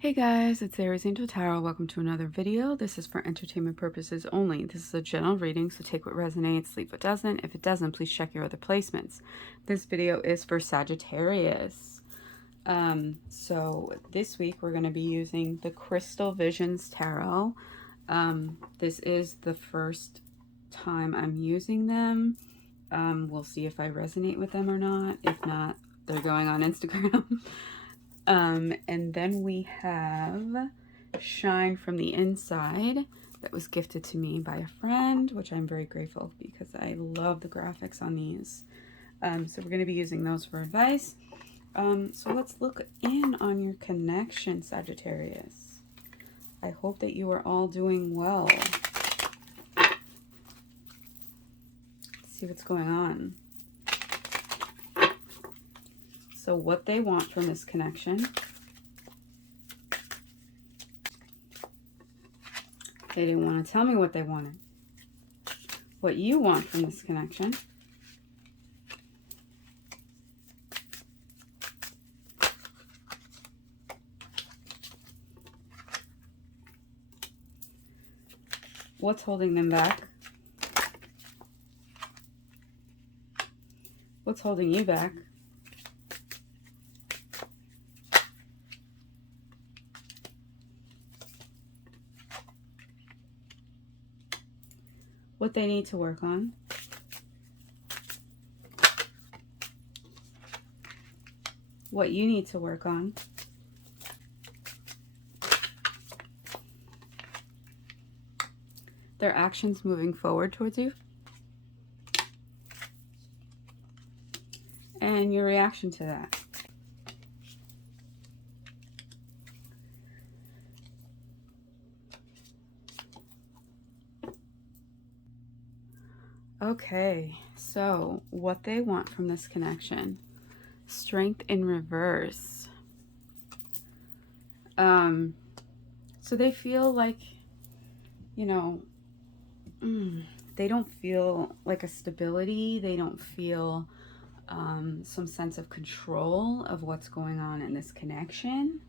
Hey guys, it's Aries Angel Tarot. Welcome to another video. This is for entertainment purposes only. This is a general reading, so take what resonates, leave what doesn't. If it doesn't, please check your other placements. This video is for Sagittarius. So this week we're going to be using the Crystal Visions Tarot. This is the first time I'm using them. We'll see if I resonate with them or not. If not, they're going on Instagram. And then we have Shine from the Inside that was gifted to me by a friend, which I'm very grateful because I love the graphics on these. So we're going to be using those for advice. So let's look in on your connection, Sagittarius. I hope that you are all doing well. Let's see what's going on. So what they want from this connection. They didn't want to tell me what they wanted. What you want from this connection. What's holding them back? What's holding you back? What they need to work on. What you need to work on. Their actions moving forward towards you. And your reaction to that. Okay, so what they want from this connection. Strength in reverse. So they feel like, you know, they don't feel like a stability. They don't feel some sense of control of what's going on in this connection.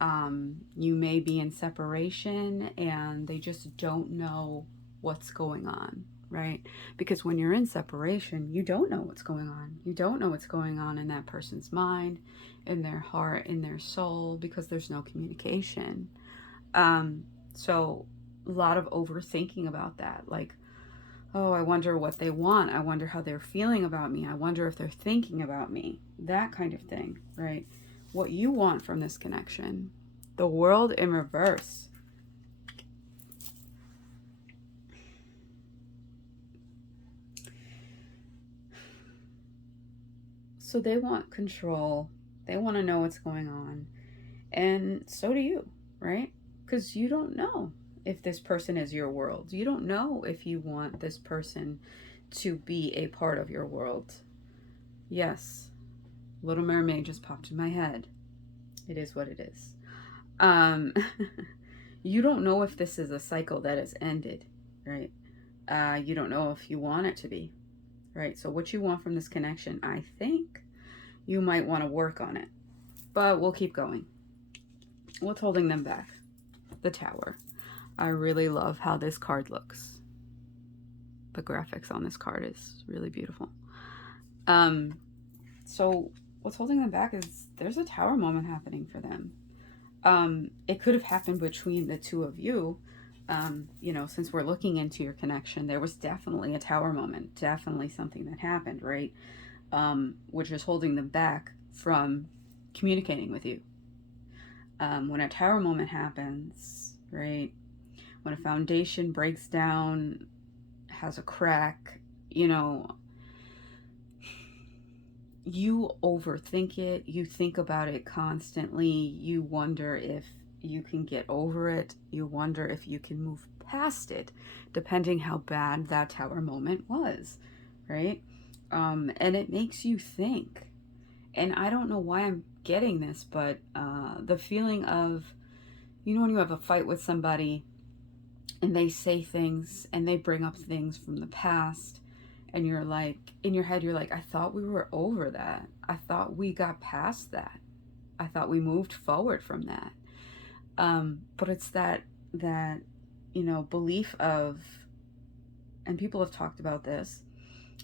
You may be in separation and they just don't know what's going on, right? Because when you're in separation, you don't know what's going on. You don't know what's going on in that person's mind, in their heart, in their soul, because there's no communication. So a lot of overthinking about that. Like, oh, I wonder what they want. I wonder how they're feeling about me. I wonder if they're thinking about me. That kind of thing, right? What you want from this connection. The World in reverse. So they want control. They want to know what's going on. And so do you, right? Because you don't know if this person is your world. You don't know if you want this person to be a part of your world. Yes, Little Mermaid just popped in my head. It is what it is. You don't know if this is a cycle that has ended, right? You don't know if you want it to be, right? So what you want from this connection, I think you might want to work on it. But we'll keep going. What's holding them back? The Tower. I really love how this card looks. The graphics on this card is really beautiful. So what's holding them back is there's a Tower moment happening for them. It could have happened between the two of you. You know, since we're looking into your connection, there was definitely a Tower moment, definitely something that happened, right? Which is holding them back from communicating with you. When a Tower moment happens, right? When a foundation breaks down, has a crack, you know, you overthink it, you think about it constantly, you wonder if you can get over it, you wonder if you can move past it, depending how bad that Tower moment was, right? And it makes you think. And I don't know why I'm getting this, but the feeling of, you know, when you have a fight with somebody and they say things and they bring up things from the past, and you're like, in your head, you're like, I thought we were over that. I thought we got past that. I thought we moved forward from that. But it's that, belief of, and people have talked about this,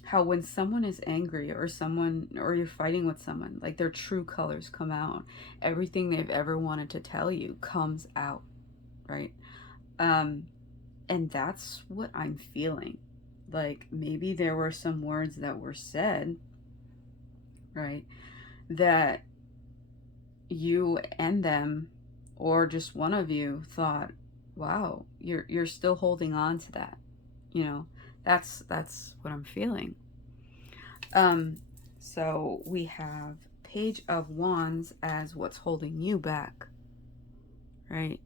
how when someone is angry or you're fighting with someone, like their true colors come out. Everything they've ever wanted to tell you comes out, right? And that's what I'm feeling. Like maybe there were some words that were said, right, that you and them, or just one of you, thought, wow, you're still holding on to that. That's what I'm feeling. So we have Page of Wands as what's holding you back, right?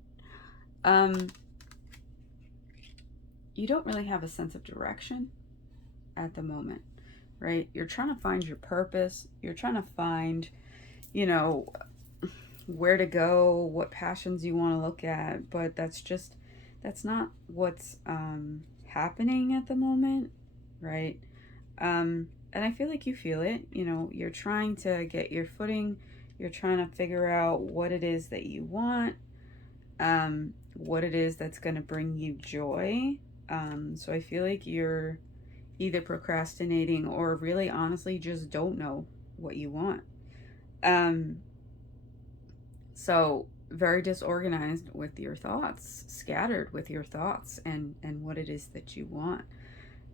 You don't really have a sense of direction at the moment, right? You're trying to find your purpose. You're trying to find, where to go, what passions you want to look at, but that's not what's happening at the moment, right? And I feel like you feel it. You're trying to get your footing. You're trying to figure out what it is that you want, what it is that's going to bring you joy. So I feel like you're either procrastinating or really honestly just don't know what you want. So very disorganized with your thoughts, scattered with your thoughts and what it is that you want.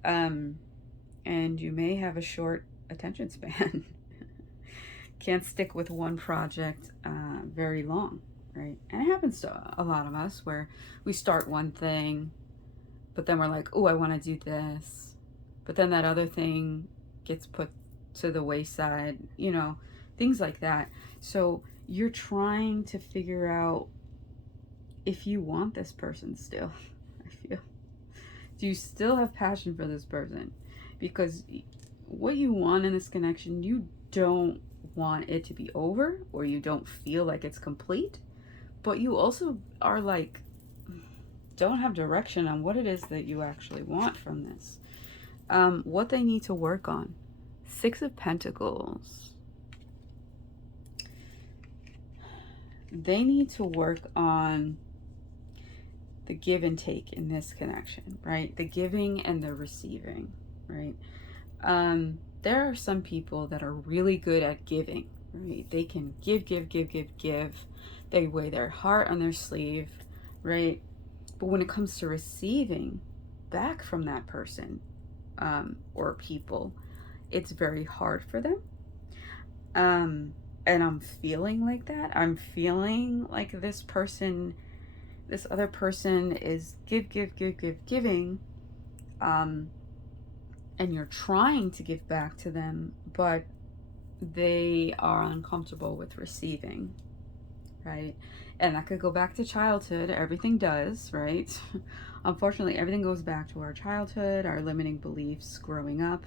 And you may have a short attention span. Can't stick with one project very long, right? And it happens to a lot of us where we start one thing, but then we're like, oh, I want to do this. But then that other thing gets put to the wayside, things like that. So you're trying to figure out if you want this person still. I feel. Do you still have passion for this person? Because what you want in this connection, you don't want it to be over, or you don't feel like it's complete, but you also are like, don't have direction on what it is that you actually want from this. What they need to work on. 6 of Pentacles. They need to work on the give and take in this connection, right? The giving and the receiving, right? There are some people that are really good at giving, right? They can give. They wear their heart on their sleeve, right? But when it comes to receiving back from that person or people, it's very hard for them. And I'm feeling like that. I'm feeling like this other person is giving. And you're trying to give back to them, but they are uncomfortable with receiving, right? And that could go back to childhood. Everything does, right? Unfortunately, everything goes back to our childhood, our limiting beliefs growing up.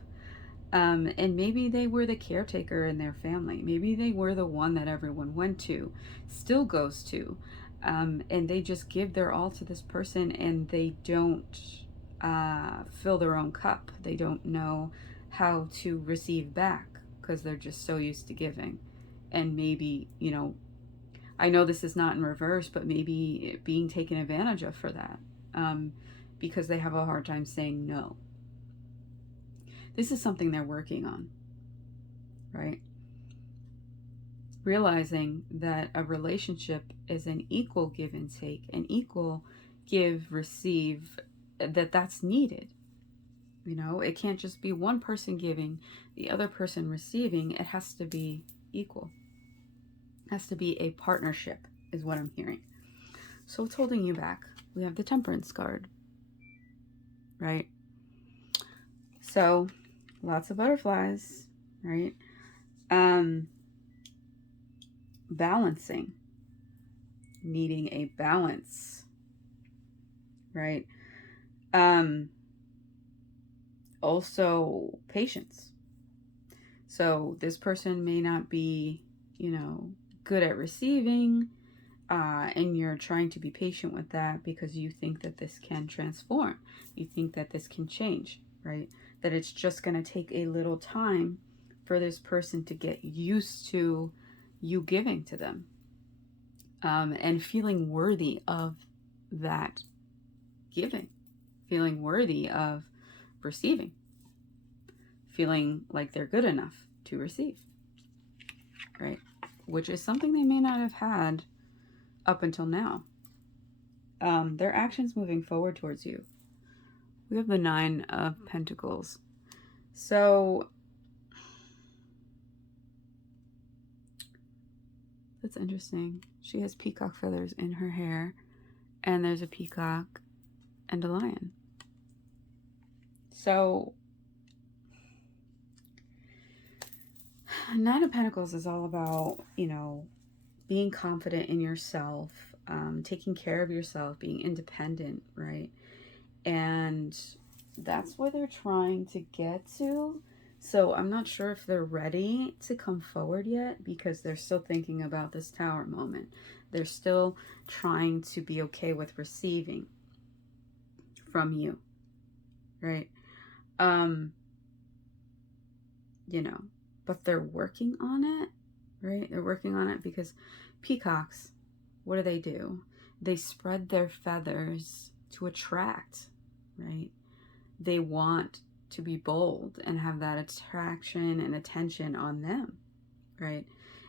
And maybe they were the caretaker in their family. Maybe they were the one that everyone went to, still goes to. And they just give their all to this person, and they don't fill their own cup. They don't know how to receive back because they're just so used to giving. And maybe, I know this is not in reverse, but maybe being taken advantage of for that, because they have a hard time saying no. This is something they're working on, right? Realizing that a relationship is an equal give and take, an equal give, receive, that's needed. It can't just be one person giving, the other person receiving. It has to be equal. It has to be a partnership, is what I'm hearing. So what's holding you back? We have the Temperance card, right? So lots of butterflies, right? Balancing, needing a balance, right? Also patience. So this person may not be, good at receiving, and you're trying to be patient with that because you think that this can transform. You think that this can change, right? That it's just going to take a little time for this person to get used to you giving to them. and feeling worthy of that giving, feeling worthy of receiving, feeling like they're good enough to receive, right? Which is something they may not have had up until now. Their actions moving forward towards you. We have the 9 of Pentacles. So that's interesting. She has peacock feathers in her hair, and there's a peacock and a lion. So 9 of Pentacles is all about, you know, being confident in yourself, taking care of yourself, being independent, right? And that's where they're trying to get to. So I'm not sure if they're ready to come forward yet, because they're still thinking about this Tower moment. They're still trying to be okay with receiving from you, right? You know, but they're working on it, right? They're working on it because peacocks, what do? They spread their feathers to attract, right? They want to be bold and have that attraction and attention on them, right?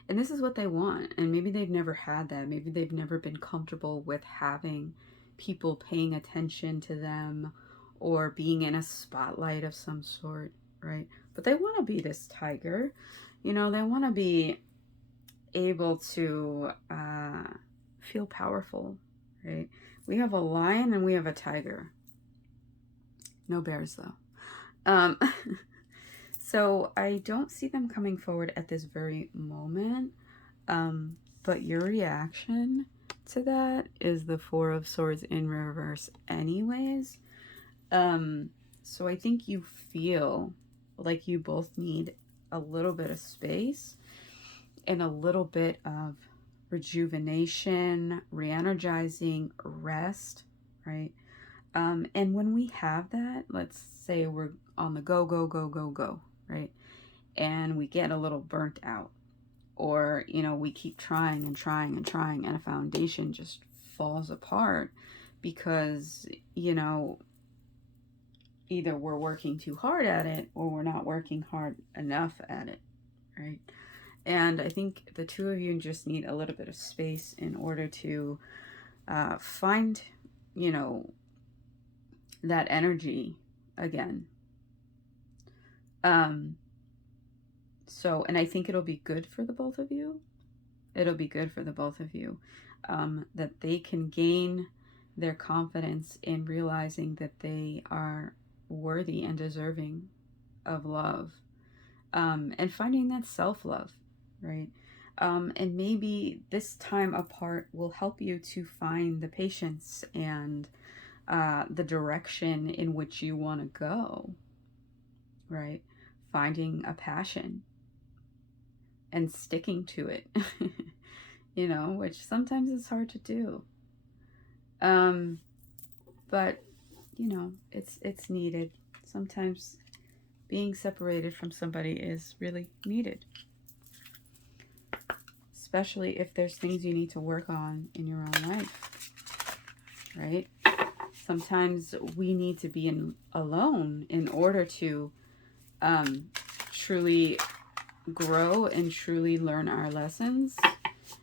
And this is what they want. And maybe they've never had that. Maybe they've never been comfortable with having people paying attention to them or being in a spotlight of some sort, right? But they want to be this tiger. You know, they want to be able to feel powerful, right? We have a lion and we have a tiger. No bears, though. So I don't see them coming forward at this very moment. But your reaction to that is the 4 of Swords in reverse anyways. So I think you feel like you both need a little bit of space and a little bit of rejuvenation, re-energizing, rest, right? And when we have that, let's say we're on the go, right? And we get a little burnt out, or, you know, we keep trying and a foundation just falls apart because, you know, either we're working too hard at it or we're not working hard enough at it, right? And I think the 2 of you just need a little bit of space in order to find, you know, that energy again. So, and I think it'll be good for the both of you. It'll be good for the both of you, that they can gain their confidence in realizing that they are worthy and deserving of love, and finding that self-love, right? And maybe this time apart will help you to find the patience and the direction in which you want to go, right? Finding a passion and sticking to it, you know, which sometimes it's hard to do. But, you know, it's needed. Sometimes being separated from somebody is really needed, especially if there's things you need to work on in your own life, right? Sometimes we need to be alone in order to truly grow and truly learn our lessons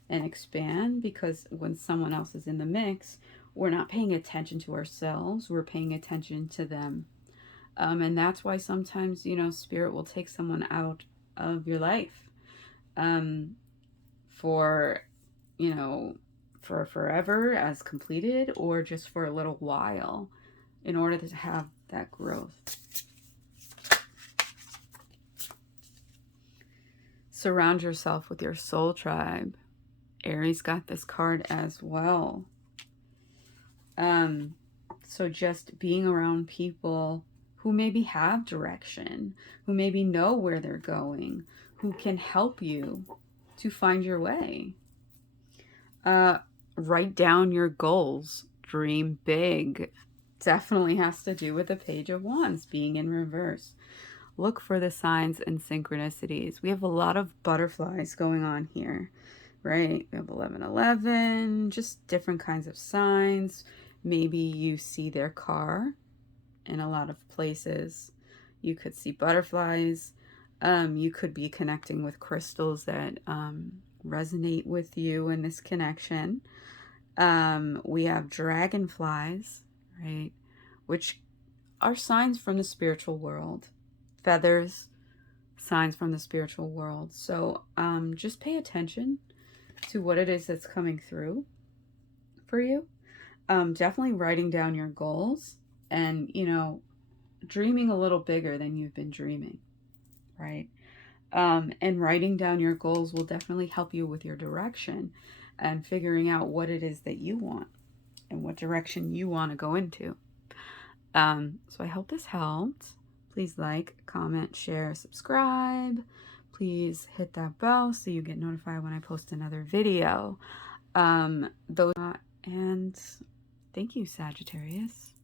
and expand, because when someone else is in the mix, we're not paying attention to ourselves, we're paying attention to them. And that's why sometimes, you know, Spirit will take someone out of your life for, you know, for forever as completed, or just for a little while in order to have that growth. Surround yourself with your soul tribe. Aries got this card as well. So just being around people who maybe have direction, who maybe know where they're going, who can help you to find your way. Write down your goals. Dream big. Definitely has to do with the Page of Wands being in reverse. Look for the signs and synchronicities. We have a lot of butterflies going on here. right? We have 1111, just different kinds of signs. Maybe you see their car in a lot of places. You could see butterflies. You could be connecting with crystals that resonate with you in this connection. We have dragonflies, right? Which are signs from the spiritual world. Feathers, signs from the spiritual world. So just pay attention to what it is that's coming through for you. Definitely writing down your goals and, you know, dreaming a little bigger than you've been dreaming, right? And writing down your goals will definitely help you with your direction and figuring out what it is that you want and what direction you want to go into. So I hope this helped. Please like, comment, share, subscribe. Please hit that bell so you get notified when I post another video. And thank you, Sagittarius.